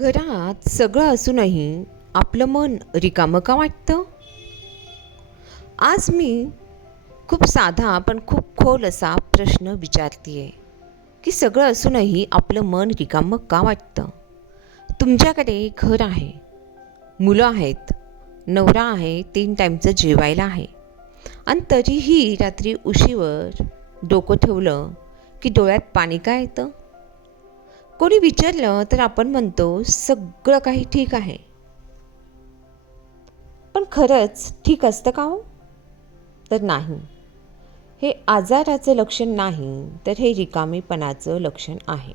घरात सगळं असूनही आपलं मन रिकामं का वाटतं? आज मी खूप साधा पण खूप खोल असा प्रश्न विचारतीये की सगळं असूनही आपलं मन रिकामं का वाटतं? तुमच्याकडे घर आहे, मुलं आहेत, नवरा आहे, 3 टाईमचं जेवायला आहे आणि तरीही रात्री उशीवर डोकं ठेवलं की डोळ्यात पाणी का येतं? कोणी विचारलं तर आपण म्हणतो सगळं काही ठीक आहे. पण खरंच ठीक असतं का हो? तर नाही. हे आजाराचं लक्षण नाही, तर हे रिकामेपणाचं लक्षण आहे.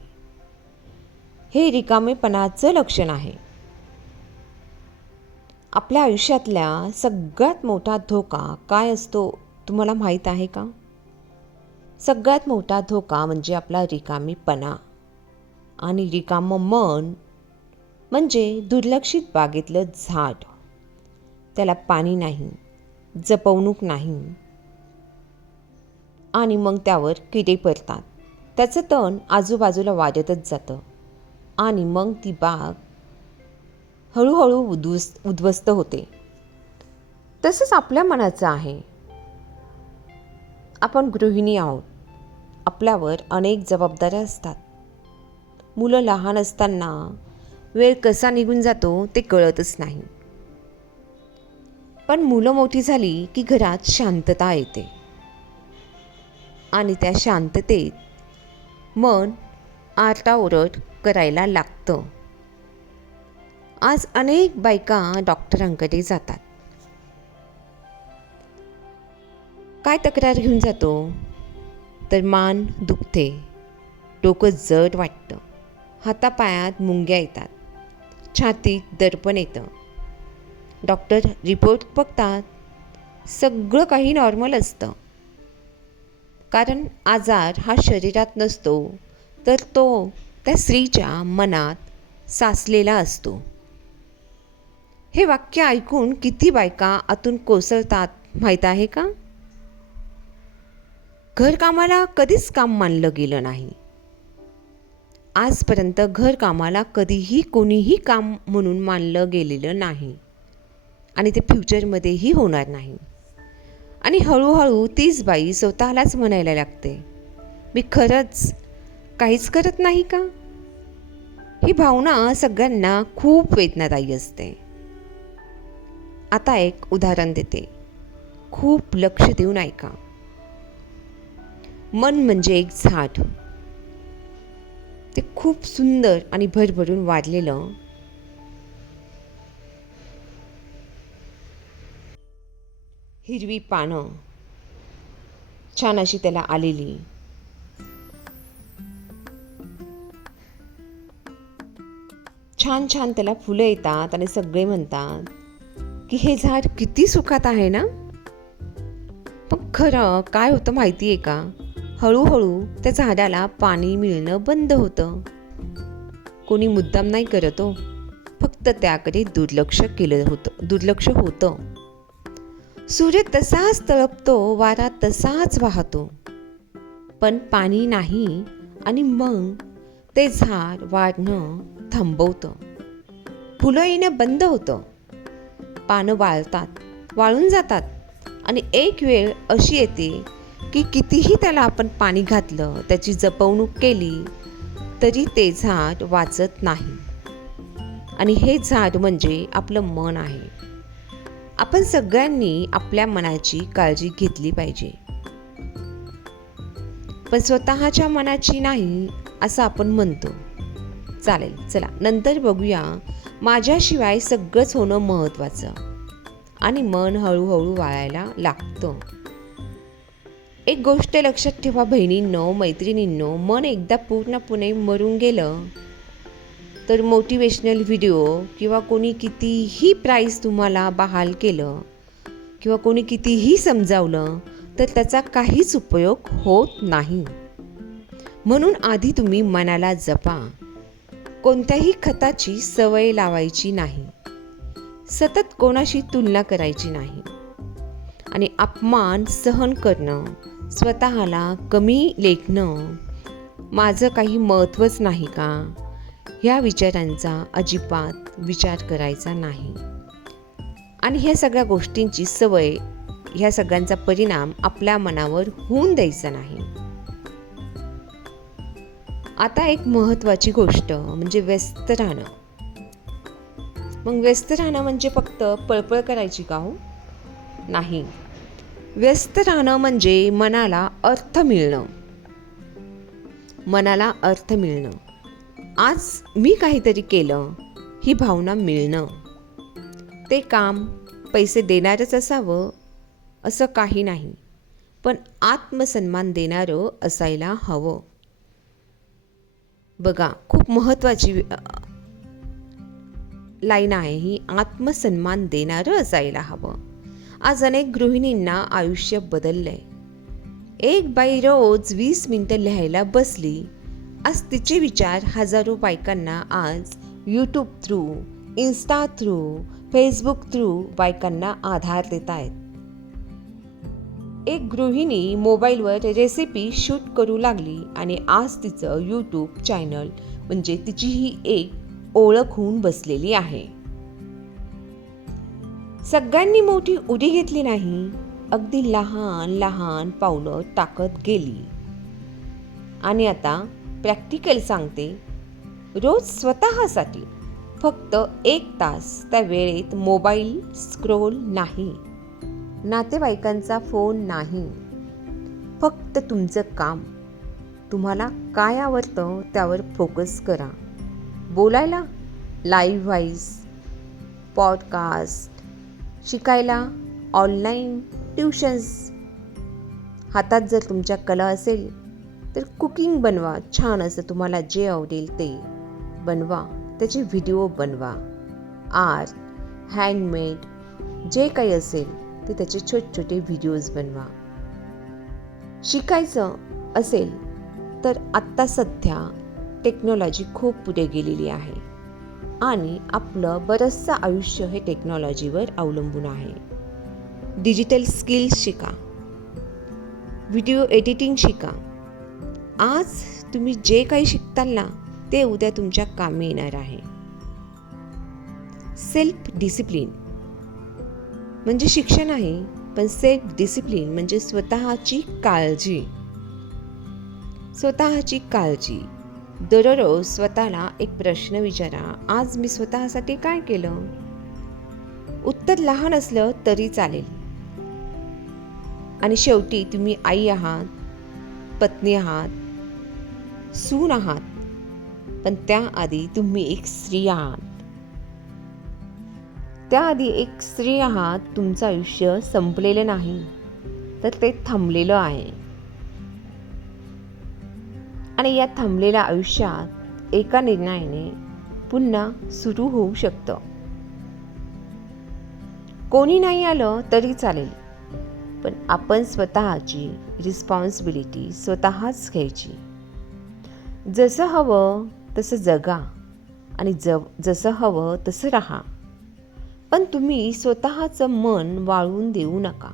हे रिकामेपणाचं लक्षण आहे. आपल्या आयुष्यातल्या सगळ्यात मोठा धोका काय असतो तुम्हाला माहीत आहे का? सगळ्यात मोठा धोका म्हणजे आपला रिकामीपणा. आणि रिकामं मन म्हणजे दुर्लक्षित बागेतलं झाड. त्याला पाणी नाही, जपवणूक नाही आणि मग त्यावर किडे पडतात. त्याचं तण आजूबाजूला वाढतच जातं आणि मग ती बाग हळूहळू उद्ध्वस्त होते. तसंच आपल्या मनाचं आहे. आपण गृहिणी आहोत. आपल्यावर अनेक जबाबदाऱ्या असतात. मुलं लहान असताना वेळ कसा निघून जातो ते कळतच नाही. पण मुलं मोठी झाली की घरात शांतता येते आणि त्या शांततेत मन आरडाओरड करायला लागतं. आज अनेक बायका डॉक्टरांकडे जातात. काय तक्रार घेऊन जातो? तर मान दुखते, डोकं जड वाटतं, हातापायात मुंग्या येतात, छातीत दडपण येतं. डॉक्टर रिपोर्ट बघतात, सगळं काही नॉर्मल असतं. कारण आजार हा शरीरात नसतो, तर तो त्या स्त्रीच्या मनात साचलेला असतो. हे वाक्य ऐकून किती बायका आतून कोसळतात माहीत आहे का? घरकामाला कधीच काम मानलं गेलं नाही. आजपर्यंत घरकामाला कधीही कोणीही काम म्हणून मानलं गेलेलं नाही आणि ते फ्युचरमध्येही होणार नाही. आणि हळूहळू तीच बाई स्वतःलाच म्हणायला लागते, मी खरंच काहीच करत नाही का? ही भावना सगळ्यांना खूप वेदनादायी असते. आता एक उदाहरण देते, खूप लक्ष देऊन ऐका. मन म्हणजे एक झाड. ते खूप सुंदर आणि भरभरून वाढलेलं, हिरवी पानं छान अशी त्याला आलेली, छान छान त्याला फुलं येतात आणि सगळे म्हणतात की हे झाड किती सुखात आहे ना. पण खरं काय होतं माहिती आहे का? हळूहळू त्या झाडाला पाणी मिळणं बंद होतं. कोणी मुद्दाम नाही करत हो, फक्त त्याकडे दुर्लक्ष होतं. सूर्य तसाच तळपतो, वारा तसाच वाहतो, पण पाणी नाही आणि मग ते झाड वाढणं थांबवतं. फुलं येणं बंद होतं, पानं वाळून जातात आणि एक वेळ अशी येते की कितीही त्याला आपण पाणी घातलं, त्याची जपवणूक केली, तरी ते झाड वाचत नाही. आणि हे झाड म्हणजे आपलं मन आहे. आपण सगळ्यांनी आपल्या मनाची काळजी घेतली पाहिजे, पण स्वतःच्या मनाची नाही असं आपण म्हणतो. चालेल, चला नंतर बघूया. माझ्याशिवाय सगळंच होणं महत्त्वाचं आणि मन हळूहळू वाळायला लागतं. एक गोष्ट लक्षात ठेवा बहिणींनो, मैत्रिणींनो, मन एकदा पूर्णपणे मरून गेलं तर मोटिवेशनल व्हिडिओ किंवा कोणी कितीही प्राईज तुम्हाला बहाल केलं किंवा कोणी कितीही समजावलं तर त्याचा काहीच उपयोग होत नाही. म्हणून आधी तुम्ही मनाला जपा. कोणत्याही खताची सवय लावायची नाही, सतत कोणाशी तुलना करायची नाही आणि अपमान सहन करणं, स्वतःला कमी लेखणं, माझं काही महत्त्वच नाही का, ह्या विचारांचा अजिबात विचार करायचा नाही. आणि ह्या सगळ्या गोष्टींची सवय, ह्या सगळ्यांचा परिणाम आपल्या मनावर होऊन द्यायचा नाही. आता एक महत्त्वाची गोष्ट म्हणजे व्यस्त राहणं. मग व्यस्त राहणं म्हणजे फक्त पळपळ करायची का हो? नाही. व्यस्त राहणं म्हणजे मनाला अर्थ मिळणं. मनाला अर्थ मिळणं. आज मी काहीतरी केलं ही भावना मिळणं. ते काम पैसे देणारच असावं असं काही नाही, पण आत्मसन्मान देणारं असायला हवं. बघा, खूप महत्त्वाची लाईन आहे ही, आत्मसन्मान देणारं असायला हवं. आज अनेक गृहिणींना आयुष्य बदललंय. एक बाई रोज 20 मिनिटं लिहायला बसली, आज तिचे विचार हजारो बायकांना आज YouTube through, Insta through, Facebook through बायकांना आधार देत आहेत. एक गृहिणी मोबाईलवर रेसिपी शूट करू लागली आणि आज तिचं यूट्यूब चॅनल म्हणजे तिची ही एक ओळख होऊन बसलेली आहे. सगळ्यांनी मोठी उडी घेतली नाही, अगदी लहान लहान पावलं टाकत गेली. आणि आता प्रॅक्टिकल सांगते, रोज स्वतःसाठी फक्त 1 तास त्या वेळेत मोबाईल स्क्रोल नाही, नातेवाईकांचा फोन नाही, फक्त तुमचं काम. तुम्हाला काय आवडतं त्यावर फोकस करा. बोलायला लाईव्ह व्हॉईस, पॉडकास्ट, शिकायला ऑनलाईन ट्युशन्स. हातात जर तुमच्या कला असेल तर कुकिंग बनवा. छान असं तुम्हाला जे आवडेल ते बनवा, त्याचे व्हिडिओ बनवा. आर्ट, हँडमेड जे काही असेल ते त्याचे छोटे छोटे व्हिडिओज बनवा. शिकायचं असेल तर आत्ता सध्या टेक्नॉलॉजी खूप पुढे गेलेली आहे आणि आपलं बरंचसं आयुष्य हे टेक्नॉलॉजीवर अवलंबून आहे. डिजिटल स्किल्स शिका, व्हिडिओ एडिटिंग शिका. आज तुम्ही जे काही शिकताल ना ते उद्या तुमच्या कामी येणार आहे. सेल्फ डिसिप्लिन म्हणजे शिक्षण आहे, पण सेल्फ डिसिप्लिन म्हणजे स्वतःची काळजी. स्वतःची काळजी. दररोज स्वतःला एक प्रश्न विचारा, आज मी स्वतःसाठी काय केलं? उत्तर लहान असलं तरी चालेल. आणि शेवटी तुम्ही आई आहात, पत्नी आहात, सून आहात, पण त्याआधी तुम्ही एक स्त्री आहात. त्याआधी एक स्त्री आहात. तुमचं आयुष्य संपलेलं नाही, तर ते थांबलेलं आहे. आणि या थांबलेल्या आयुष्यात एका निर्णयाने पुन्हा सुरू होऊ शकतं. कोणी नाही आलं तरी चालेल, पण आपण स्वतःची रिस्पॉन्सिबिलिटी स्वतःच घ्यायची. जसं हवं तसं जगा आणि जसं हवं तसं राहा, पण तुम्ही स्वतःचं मन वाळवून देऊ नका.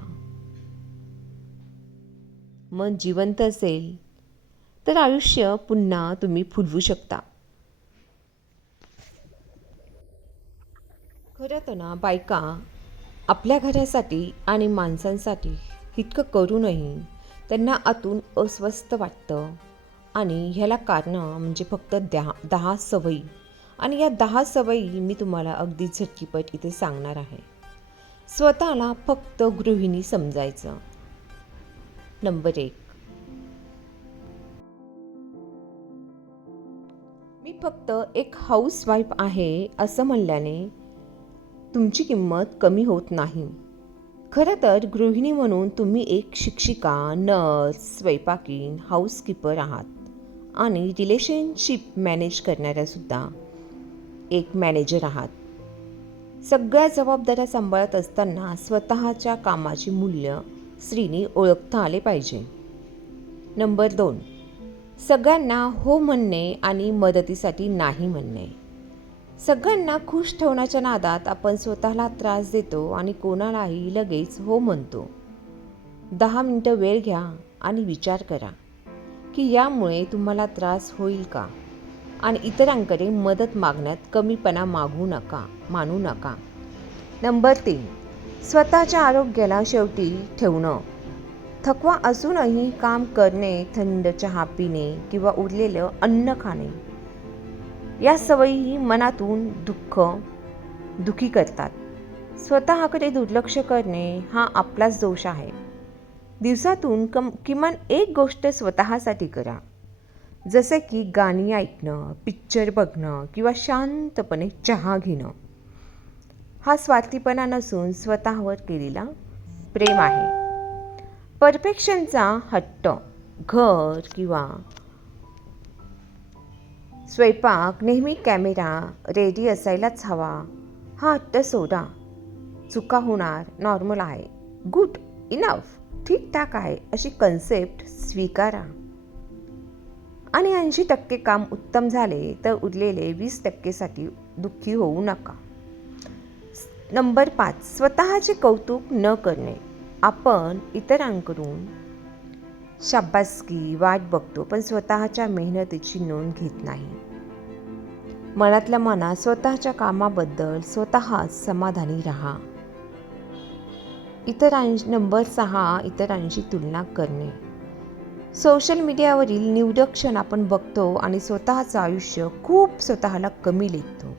मन जिवंत असेल तर आयुष्य पुन्हा तुम्ही फुलवू शकता. खरं तर ना, बायका आपल्या घरासाठी आणि माणसांसाठी इतकं करूनही त्यांना आतून अस्वस्थ वाटतं. आणि ह्याला कारण म्हणजे फक्त 10 सवयी. आणि या 10 सवयी मी तुम्हाला अगदी झटकीपट इथे सांगणार आहे. स्वतःला फक्त गृहिणी समजायचं. नंबर 1, मी फक्त एक हाऊसवाईफ आहे असं म्हणल्याने तुमची किंमत कमी होत नाही. खरं तर गृहिणी म्हणून तुम्ही एक शिक्षिका, नर्स, स्वयंपाकीण, हाऊसकीपर आहात आणि रिलेशनशिप मॅनेज करणाऱ्यासुद्धा एक मॅनेजर आहात. सगळ्या जबाबदाऱ्या सांभाळत असताना स्वतःच्या कामाचे मूल्य स्त्रीने ओळखता आले पाहिजे. नंबर 2, सगळ्यांना हो म्हणणे आणि मदतीसाठी नाही म्हणणे. सगळ्यांना खुश ठेवण्याच्या नादात आपण स्वतःला त्रास देतो आणि कोणालाही लगेच हो म्हणतो. 10 मिनिटं वेळ घ्या आणि विचार करा की यामुळे तुम्हाला त्रास होईल का आणि इतरांकडे मदत मागण्यात कमीपणा मानू नका. नंबर 3, स्वतःच्या आरोग्याला शेवटी ठेवणं. थकवा असूनही काम करणे, थंड चहा पिणे किंवा उरलेलं अन्न खाणे या सवयी मनातून दुखी करतात. स्वतःकडे दुर्लक्ष करणे हा आपलाच दोष आहे. दिवसातून किमान एक गोष्ट स्वतःसाठी करा, जसे की गाणी ऐकणं, पिक्चर बघणं किंवा शांतपणे चहा घेणं. हा स्वार्थीपणा नसून स्वतःवर केलेला प्रेम आहे. परफेक्शनचा हट्ट, घर किंवा स्वयंपाक नेहमी कॅमेरा रेडी असायलाच हवा, हा हट्ट सोडा. चुका होणार, नॉर्मल आहे, गुड, इनफ, ठीकठाक आहे अशी कन्सेप्ट स्वीकारा. आणि 80% काम उत्तम झाले तर उरलेले 20% साठी दुःखी होऊ नका. नंबर 5, स्वतःचे कौतुक न करणे. आपण इतरांकडून शाबासकी वाट बघतो, पण स्वतःच्या मेहनतीची नोंद घेत नाही. मनातल्या मनात स्वतःच्या कामाबद्दल स्वतःच समाधानी राहा. नंबर 6, इतरांशी तुलना करणे. सोशल मीडियावरील निवडक क्षण आपण बघतो आणि स्वतःचं आयुष्य खूप स्वतःला कमी लेखतो.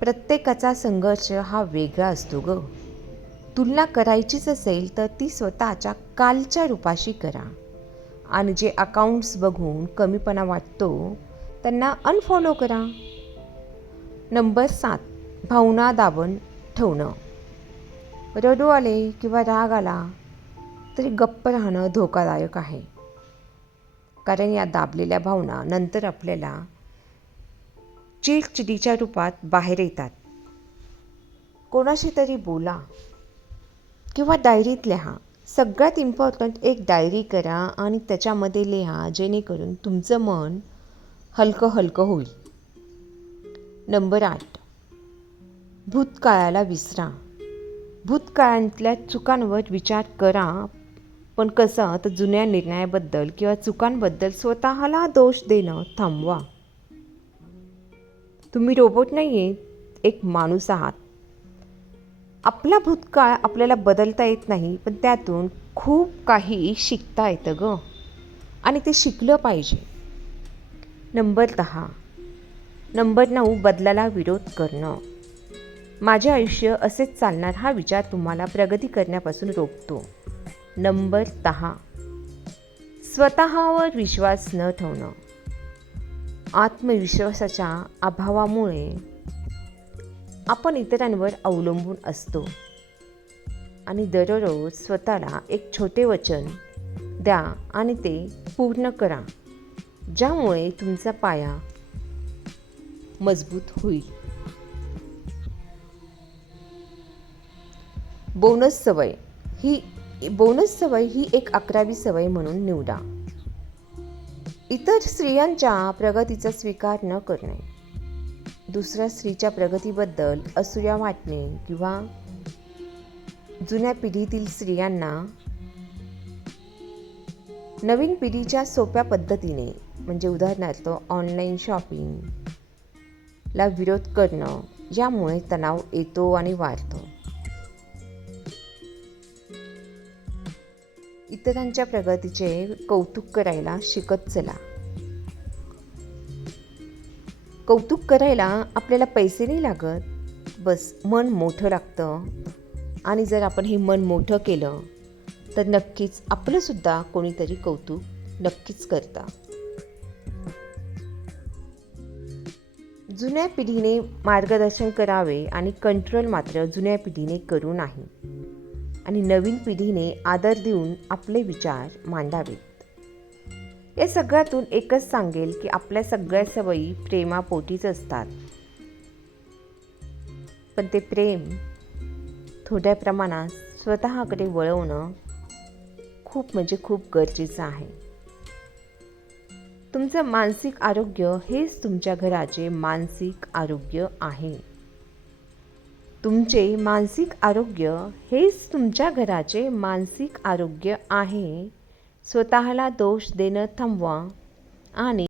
प्रत्येकाचा संघर्ष हा वेगळा असतो ग. तुलना करायचीच असेल तर ती स्वतःच्या कालच्या रूपाशी करा. आणि जे अकाउंट्स बघून कमीपणा वाटतो त्यांना अनफॉलो करा. नंबर 7, भावना दाबून ठेवणं. रडू आले किंवा राग आला तरी गप्प राहणं धोकादायक आहे. कारण या दाबलेल्या भावना नंतर आपल्याला चिडचिडीच्या रूपात बाहेर येतात. कोणाशी तरी बोला किंवा डायरीत लिहा. सगळ्यात इम्पॉर्टंट, एक डायरी करा आणि त्याच्यामध्ये लिहा, जेणेकरून तुमचं मन हलकं होईल. नंबर 8, भूतकाळाला विसरा. भूतकाळातल्या चुकांवर विचार करा, पण कसं तर जुन्या निर्णयाबद्दल किंवा चुकांबद्दल स्वतःला दोष देणं थांबवा. तुम्ही रोबोट नाही आहे, एक माणूस आहात. आपला भूतकाळ आपल्याला बदलता येत नाही, पण त्यातून खूप काही शिकता येतं ग, आणि ते शिकलं पाहिजे. नंबर 9, बदलाला विरोध करणं. माझे आयुष्य असेच चालणार हा विचार तुम्हाला प्रगती करण्यापासून रोखतो. नंबर 10, स्वतःवर विश्वास न ठेवणं. आत्मविश्वासाच्या अभावामुळे आपण इतरांवर अवलंबून असतो. आणि दररोज स्वतःला एक छोटे वचन द्या आणि ते पूर्ण करा, ज्यामुळे तुमचा पाया मजबूत होईल. बोनस सवय ही एक 11वी सवय म्हणून निवडा. इतर स्त्रियांच्या प्रगतीचा स्वीकार न करणे, दुसऱ्या स्त्रीच्या प्रगतीबद्दल असूया वाटणे किंवा जुन्या पिढीतील स्त्रियांना नवीन पिढीच्या सोप्या पद्धतीने, म्हणजे उदाहरणार्थ ऑनलाईन शॉपिंगला विरोध करणं, यामुळे तणाव येतो आणि वाढतो. इतरांच्या प्रगतीचे कौतुक करायला शिकत चला. कौतुक करायला आपल्याला पैसे नाही लागत, बस मन मोठं लागतं. आणि जर आपण हे मन मोठं केलं तर नक्कीच आपलंसुद्धा कोणीतरी कौतुक नक्कीच करतं. जुन्या पिढीने मार्गदर्शन करावे आणि कंट्रोल मात्र जुन्या पिढीने करू नाही. आणि नवीन पिढीने आदर देऊन आपले विचार मांडावेत. या सगळ्यातून एकच सांगेल की आपल्या सगळ्या सवयी प्रेमापोटीच असतात, पण ते प्रेम थोड्या प्रमाणात स्वतःकडे वळवणं खूप गरजेचं आहे. तुमचं मानसिक आरोग्य हेच तुमच्या घराचे मानसिक आरोग्य आहे. तुमचे मानसिक आरोग्य हेच तुमच्या घराचे मानसिक आरोग्य आहे. स्वतःला दोष देणं थांबवा आणि